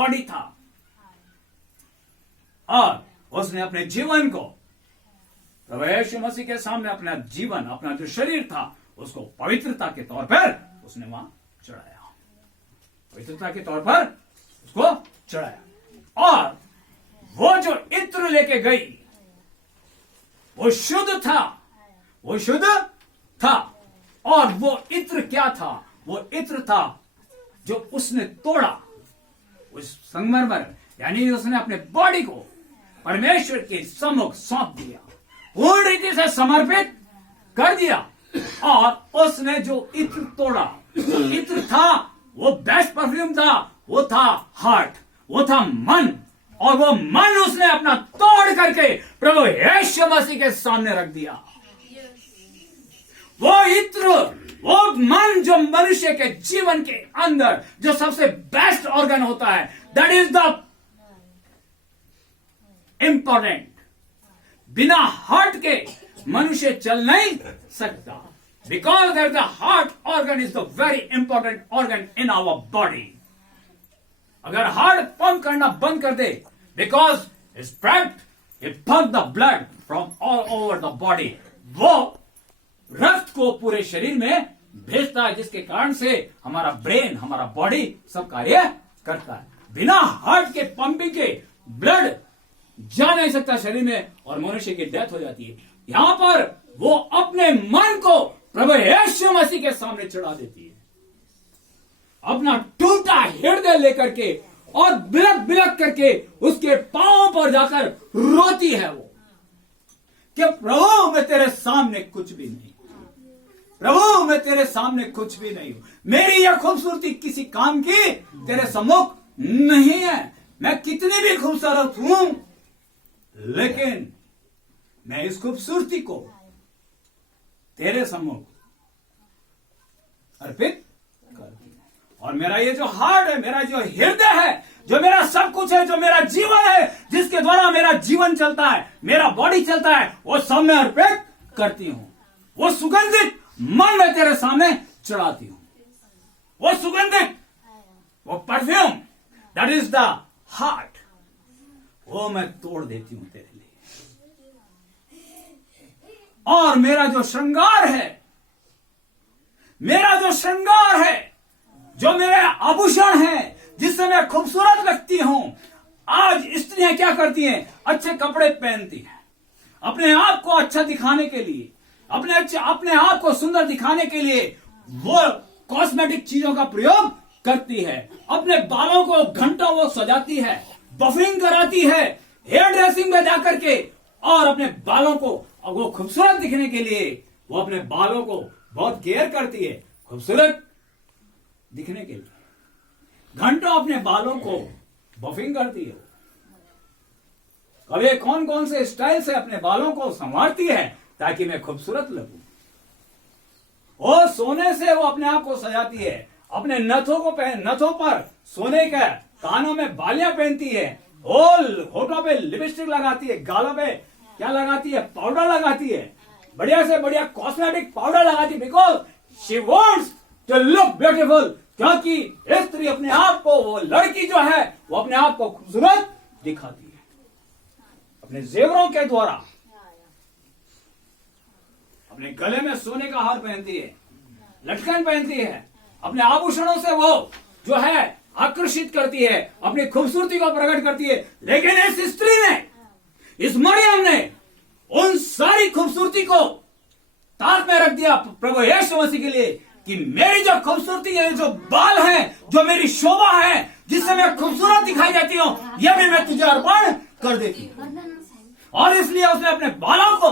Body था और उसने अपने जीवन को प्रभु यीशु मसीह के सामने अपना जीवन, अपना जो शरीर था उसको पवित्रता के तौर पर उसने वहां चढ़ाया, पवित्रता के तौर पर उसको चढ़ाया। और वो जो इत्र लेके गई वो शुद्ध था, वो शुद्ध था। और वो इत्र क्या था? वो इत्र था जो उसने तोड़ा, उस संगमरमर यानी उसने अपने बॉडी को परमेश्वर के सम्मुख सौंप दिया, पूर्ण रीति से समर्पित कर दिया। और उसने जो इत्र तोड़ा, इत्र था वो बेस्ट परफ्यूम था, वो था हार्ट, वो था मन। और वो मन उसने अपना तोड़ करके प्रभु यीशु मसीह के सामने रख दिया। वो इत्र, वो मन जो मनुष्य के जीवन के अंदर जो सबसे बेस्ट ऑर्गन होता है, दैट इज द इंपॉर्टेंट। बिना हार्ट के मनुष्य चल नहीं सकता, because that the heart organ is the very important organ in our body. अगर हार्ट पंप करना बंद कर दे, because it's prepped it pump the blood from all over the body, वो रक्त को पूरे शरीर में भेजता है, जिसके कारण से हमारा ब्रेन, हमारा बॉडी सब कार्य करता है। बिना हार्ट के पंपिंग के ब्लड जा नहीं सकता शरीर में और मनुष्य की डेथ हो जाती है। यहां पर वो अपने मन को प्रभु यीशु मसीह के सामने चढ़ा देती है, अपना टूटा हृदय लेकर के, और बिलक बिलक करके उसके पांव पर जाकर रोती है वो कि प्रभु मैं तेरे सामने कुछ भी नहीं, प्रभु मैं तेरे सामने कुछ भी नहीं हूं, मेरी यह खूबसूरती किसी काम की तेरे सम्मुख नहीं है। मैं कितनी भी खूबसूरत हूं, लेकिन मैं इस खूबसूरती को तेरे सम्मुख अर्पित करती हूं। और मेरा ये जो हार्ट है, मेरा जो हृदय है, जो मेरा सब कुछ है, जो मेरा जीवन है, जिसके द्वारा मेरा जीवन चलता है, मेरा बॉडी चलता है, वो सब मैं अर्पित करती हूं। वो सुगंधित मन मैं तेरे सामने चढ़ाती हूं। वो सुगंधित, वो perfume, that is the heart, वो मैं तोड़ देती हूं तेरे लिए। और मेरा जो श्रृंगार है, मेरा जो श्रृंगार है, जो मेरे आभूषण है, जिससे मैं खूबसूरत लगती हूं। आज स्त्रियां क्या करती हैं? अच्छे कपड़े पहनती हैं, अपने आप को अच्छा दिखाने के लिए, अपने आप को सुंदर दिखाने के लिए वो कॉस्मेटिक चीजों का प्रयोग करती है। अपने बालों को घंटों वो सजाती है, बफिंग कराती है, हेयर ड्रेसिंग में जाकर के, और अपने बालों को वो खूबसूरत दिखने के लिए वो अपने बालों को बहुत केयर करती है, खूबसूरत दिखने के लिए घंटों अपने बालों को बफिंग करती है। कभी कौन कौन से स्टाइल से अपने बालों को संवारती है ताकि मैं खूबसूरत लगूं। वो सोने से वो अपने आप को सजाती है, अपने नथों पर सोने का, कानों में बालियां पहनती है, होठों पे लिपस्टिक लगाती है, गालों पे क्या लगाती है? पाउडर लगाती है, बढ़िया से बढ़िया कॉस्मेटिक पाउडर लगाती है, because she wants to look beautiful. क्योंकि स्त्री अपने आप को, वो लड़की जो है, वो अपने आप को खूबसूरत दिखाती है अपने जेवरों के द्वारा। अपने गले में सोने का हार पहनती है, लटकन पहनती है, अपने आभूषणों से वो जो है आकर्षित करती है, अपनी खूबसूरती को प्रकट करती है। लेकिन इस स्त्री ने, इस मरियम ने उन सारी खूबसूरती को ताक में रख दिया प्रभु यीशु मसीह के लिए कि मेरी जो खूबसूरती है, जो बाल है, जो मेरी शोभा है, जिससे मैं खूबसूरत दिखाई जाती हूं, यह भी मैं तुझे अर्पण कर देती हूं। और इसलिए उसने अपने बालों को,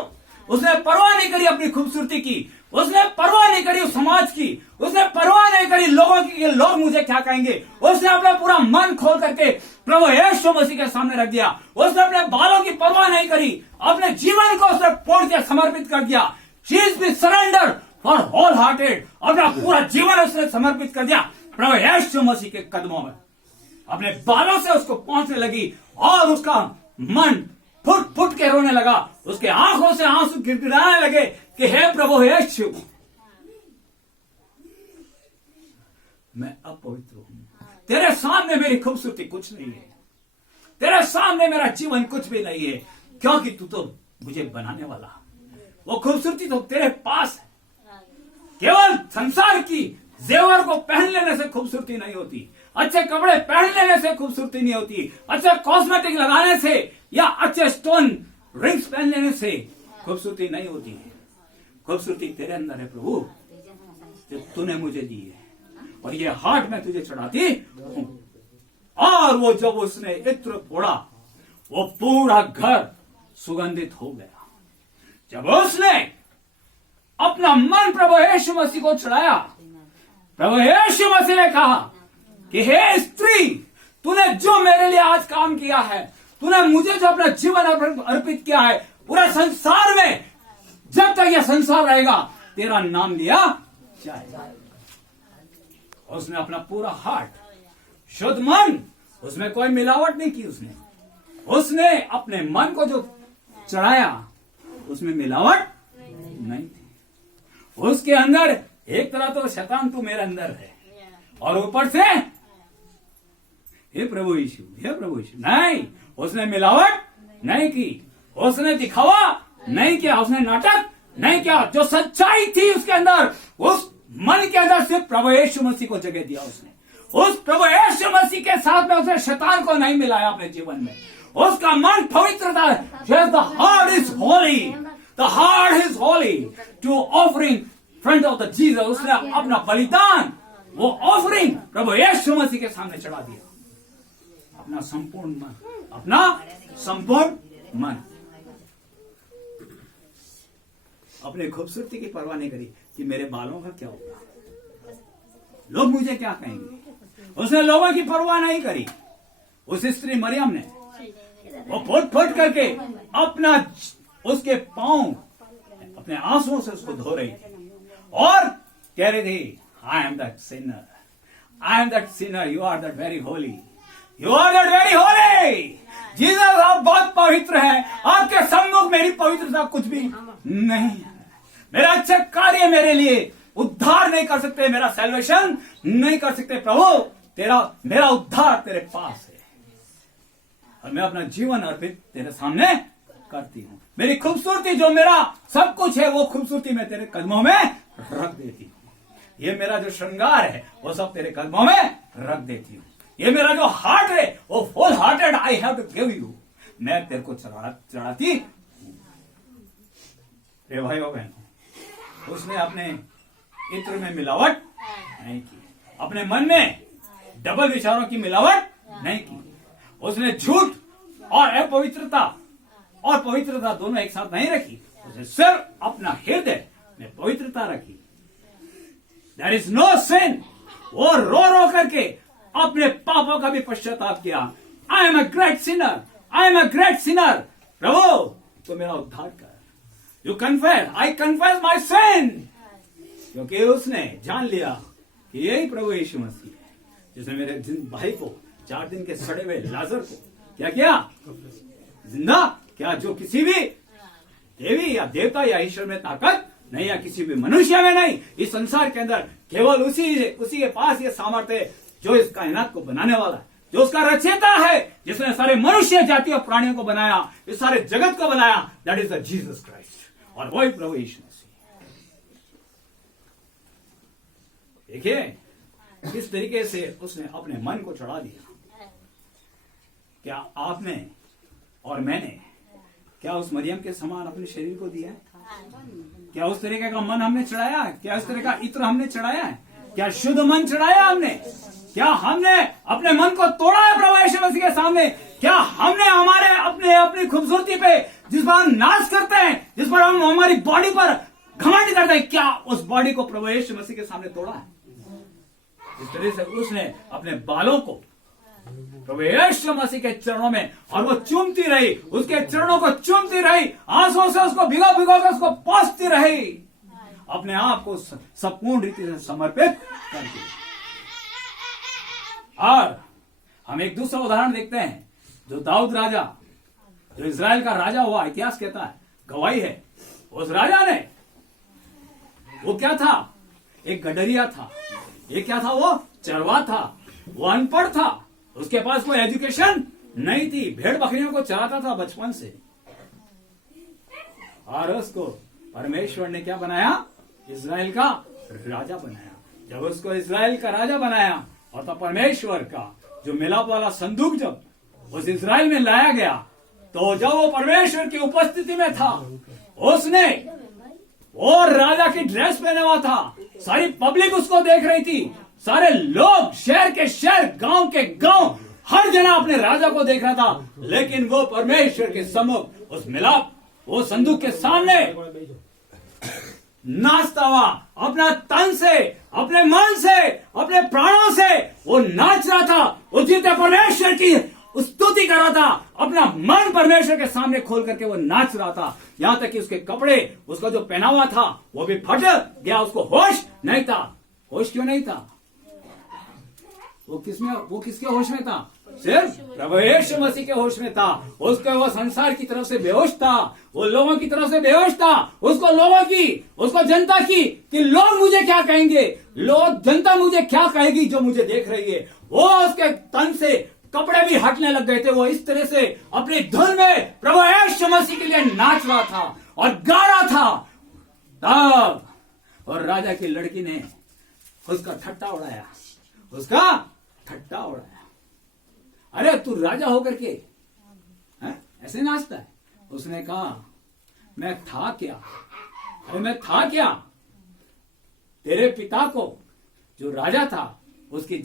उसने परवाह नहीं करी अपनी खूबसूरती की, उसने परवाह नहीं करी उस समाज की, उसने परवाह नहीं करी लोगों की, लोग मुझे क्या कहेंगे। उसने अपना पूरा मन खोल करके प्रभु यीशु मसीह के सामने रख दिया। उसने अपने बालों की परवाह नहीं करी, अपने जीवन को उसने फोड़ दिया, समर्पित कर दिया। She is be surrender for whole hearted, अपना पूरा जीवन उसने समर्पित कर दिया प्रभु यीशु मसीह के कदमों में। अपने बालों से उसको पहुंचने लगी और उसका मन फुट फुट के रोने लगा, उसके आंखों से आंसू गिड़गिड़ाने लगे कि हे प्रभु यीशु, मैं अपवित्र हूं, तेरे सामने मेरी खूबसूरती कुछ नहीं है, तेरे सामने मेरा जीवन कुछ भी नहीं है, क्योंकि तू तो मुझे बनाने वाला। वो खूबसूरती तो तेरे पास है। केवल संसार की जेवर को पहन लेने से खूबसूरती नहीं होती, अच्छे कपड़े पहन लेने से खूबसूरती नहीं होती, अच्छे कॉस्मेटिक लगाने से या अच्छे स्टोन रिंग्स पहन लेने से खूबसूरती नहीं होती है। खूबसूरती तेरे अंदर है प्रभु, जो तूने मुझे दी है, और ये हार्ट में तुझे चढ़ाती हूं। और वो जब उसने इत्र फोड़ा, वो पूरा घर सुगंधित हो गया। जब उसने अपना मन प्रभु यीशु मसीह को चढ़ाया, प्रभु यीशु मसीह ने कहा कि हे स्त्री, तूने जो मेरे लिए आज काम किया है, तूने मुझे जो अपना जीवन अर्पित किया है, पूरा संसार में जब तक यह संसार रहेगा तेरा नाम लिया जाएगा। उसने अपना पूरा हार्ट, शुद्ध मन, उसमें कोई मिलावट नहीं की। उसने अपने मन को जो चढ़ाया, उसमें मिलावट नहीं थी। उसके अंदर एक तरह तो शैतान तू मेरे अंदर है, और ऊपर से हे प्रभु यीशु, हे प्रभु यीशु। नहीं, उसने मिलावट नहीं की, उसने दिखावा नहीं किया, उसने नाटक नहीं किया। जो सच्चाई थी उसके अंदर, उस मन के अंदर सिर्फ प्रभु यीशु मसीह को जगह दिया उसने। उस प्रभु यीशु मसीह के साथ में उसने शैतान को नहीं मिलाया अपने जीवन में। उसका मन पवित्र था। The heart is holy, the heart is holy to offering front of the Jesus। उसने अपना बलिदान, वो ऑफरिंग प्रभु यीशु मसीह के सामने चढ़ा दिया। अपना संपूर्ण मन, अपना संपूर्ण मन, अपने खूबसूरती की परवाह नहीं करी कि मेरे बालों का क्या होगा, लोग मुझे क्या कहेंगे। उसने लोगों की परवाह नहीं करी। उस स्त्री मरियम ने वो फुट फुट करके अपना, उसके पांव अपने आंसुओं से उसको धो रही थी और कह रही थी, I am that sinner, I am that sinner, you are that very holy, you are that very holy. Jesus, आप बहुत पवित्र हैं, आपके सम्मुख मेरी पवित्रता कुछ भी नहीं है। मेरे अच्छे कार्य मेरे लिए उद्धार नहीं कर सकते, मेरा सैल्वेशन नहीं कर सकते। प्रभु, मेरा उद्धार तेरे पास है, और मैं अपना जीवन अर्पित तेरे सामने करती हूँ। मेरी खूबसूरती, जो मेरा सब कुछ है, वो खूबसूरती मैं तेरे कदमों में रख देती हूँ। ये मेरा जो श्रृंगार है, वो सब तेरे कदमों में रख देती हूँ। ये मेरा जो हार्ट है, वो full hearted I have to give you, मैं तेरे को चढ़ाती हूँ। रे भाइयों बहनों, उसने अपने इत्र में मिलावट नहीं की, अपने मन में डबल विचारों की मिलावट नहीं की। उसने झूठ और अपवित्रता और पवित्रता दोनों एक साथ नहीं रखी। उसने सिर्फ अपना हृदय में पवित्रता रखी। There is no sin. वो रो रो करके अपने पापों का भी पश्चाताप किया। I am a great sinner, I am a great sinner. प्रभु, तो मेरा उद्धार कर। You confess, I confess my sin. क्योंकि उसने जान लिया कि यही प्रभु यीशु मसीह है, जिसने मेरे भाई को 4 दिन के सड़े हुए लाजर को क्या किया, जिंदा क्या। जो किसी भी देवी या देवता या ईश्वर में ताकत नहीं, या किसी भी मनुष्य में नहीं, इस संसार के अंदर केवल उसी के पास ये सामर्थ्य है, जो इस कायनात को बनाने वाला है, जो उसका रचयिता है, जिसने सारे मनुष्य जाति और प्राणियों को बनाया, इस सारे जगत को बनाया। That is the Jesus Christ, और वही प्रभु यीशु मसीह। देखिए किस तरीके से उसने अपने मन को चढ़ा दिया। क्या आपने और मैंने, क्या उस मरियम के समान अपने शरीर को दिया है? क्या उस तरीके का मन हमने चढ़ाया है? क्या उस तरह का इत्र हमने चढ़ाया है? क्या शुद्ध मन चढ़ाया हमने? क्या हमने अपने मन को तोड़ा है प्रभु यीशु मसीह के सामने? क्या हमने हमारे अपनी खूबसूरती पे, जिस पर हम नाच करते हैं, जिस पर हम हमारी बॉडी पर घमंड करते हैं, क्या उस बॉडी को प्रभु यीशु मसीह के सामने तोड़ा है? इस तरह से उसने अपने बालों को प्रभु यीशु मसीह के चरणों में, और वो चूमती रही, उसके चरणों को चूमती रही, आंसुओं से उसको भिगो भिगो कर उसको पोंछती रही, अपने आप को संपूर्ण रीति से समर्पित करती। और हम एक दूसरा उदाहरण देखते हैं, जो दाऊद राजा, जो इजराइल का राजा हुआ, इतिहास कहता है, गवाही है, उस राजा ने, वो क्या था, एक गडरिया था। ये क्या था, वो चरवा था। वो अनपढ़ था, उसके पास कोई एजुकेशन नहीं थी, भेड़ बकरियों को चराता था बचपन से, और उसको परमेश्वर ने क्या बनाया? इज़राइल का राजा बनाया। जब उसको इज़राइल का राजा बनाया और तब परमेश्वर का जो मिलाप वाला संदूक जब उस इज़राइल में लाया गया, तो जब वो परमेश्वर की उपस्थिति में था, उसने वो राजा की ड्रेस पहना हुआ था, सारी पब्लिक उसको देख रही थी, सारे लोग शहर के शहर, गांव के गांव, हर जना अपने राजा को देख रहा था, लेकिन वो परमेश्वर के सम्मुख उस मिलाप वो संदूक के सामने नाचता हुआ, अपना तन से, अपने मन से, अपने प्राणों से वो नाच रहा था, वो जीते परमेश्वर की स्तुति कर रहा था, अपना मन परमेश्वर के सामने खोल करके वो नाच रहा था। यहां तक कि उसके कपड़े, उसका जो पहनावा था वो भी फट गया, उसको होश नहीं था। होश क्यों नहीं था? वो किसके होश में था? सिर्फ प्रभु यीशु मसीह के होश में था। उसको वो संसार की तरफ से बेहोश था, वो लोगों की तरफ से बेहोश था, उसको जनता की कि लोग मुझे क्या कहेंगे, जनता मुझे क्या कहेगी जो मुझे देख रही है। वो उसके तन से कपड़े भी हटने लग गए थे। वो इस तरह से अपनी धुन में प्रभु यीशु मसीह के लिए नाच रहा था और गा रहा था। तब और राजा की लड़की ने उसका ठट्टा उड़ाया। अरे तू राजा होकर के ऐसे नाचता है? उसने कहा मैं था क्या? तेरे पिता को जो राजा था उसकी